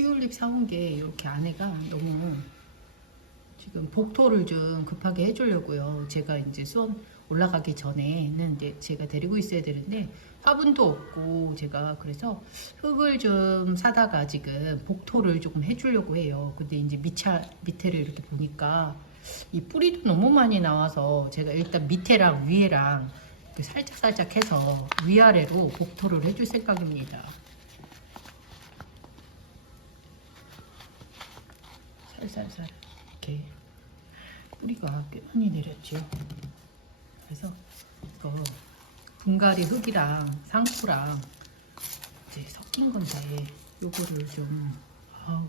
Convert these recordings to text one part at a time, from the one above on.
튤립 사온 게 이렇게 안에가 너무 지금 복토를 좀 급하게 해주려고요. 제가 이제 수원 올라가기 전에는 이제 제가 데리고 있어야 되는데 화분도 없고 제가 그래서 흙을 좀 사다가 지금 복토를 조금 해주려고 해요. 근데 이제 밑차 밑에를 이렇게 보니까 이 뿌리도 너무 많이 나와서 제가 일단 밑에랑 위에랑 이렇게 살짝 살짝 해서 위아래로 복토를 해줄 생각입니다. 살살살 이렇게 뿌리가 꽤 많이 내렸죠. 그래서 이거 분갈이 흙이랑 상토랑 이제 섞인 건데 요거를 좀 아우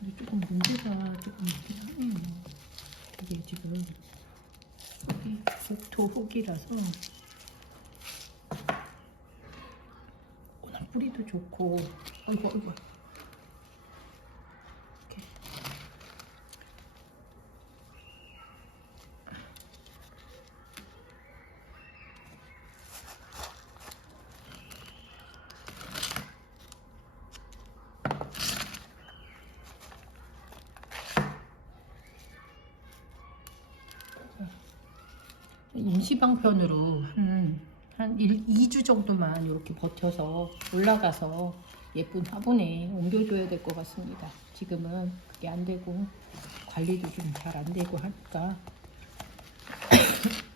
근데 조금 문제가 조금 있긴 하네요. 이게 지금 흙이 복토 흙이라서 뿌리도 좋고 아이고 아이고 임시방편으로 한, 한 1, 2주 정도만 이렇게 버텨서 올라가서 예쁜 화분에 옮겨줘야 될 것 같습니다. 지금은 그게 안 되고 관리도 좀 잘 안 되고 하니까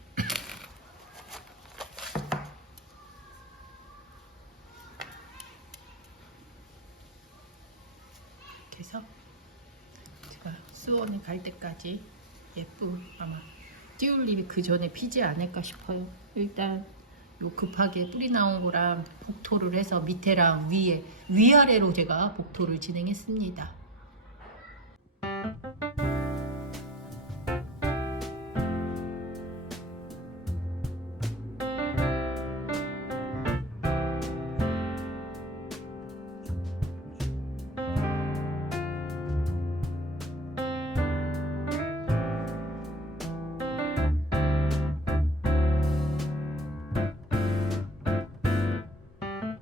그래서 제가 수원에 갈 때까지 예쁜 아마 띠울립이 그 전에 피지 않을까 싶어요. 일단 요 급하게 뿌리 나온 거랑 복토를 해서 밑에랑 위에 위아래로 제가 복토를 진행했습니다.